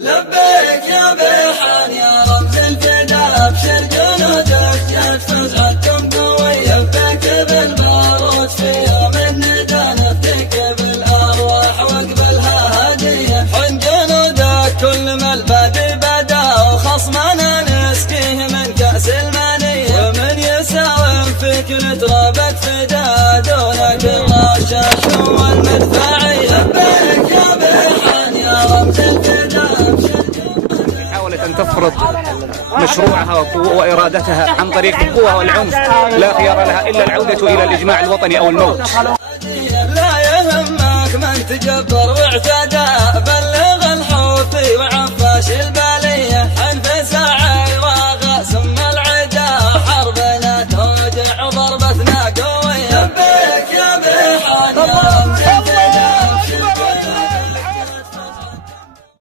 لبيك يا بيحان يا رمز الفدا، ابشر جنودك ينفذ عدكم قوي. لبيك بالباروت في يوم الندى، نفديك بالارواح واقبلها هديه. حن جنودك كل ما البادي بدا، وخصمنا نسقيه من كاس المنيه. ومن يساوم فيك نترابك فدا، دونك الرشاش والمدفعيه. لبيك يا بيحان يا رمز الفدا. حاولت أن تفرض مشروعها وإرادتها عن طريق القوة والعنف، لا خيار لها إلا العودة إلى الإجماع الوطني أو الموت. لا يهمك من تجبر واعتدى،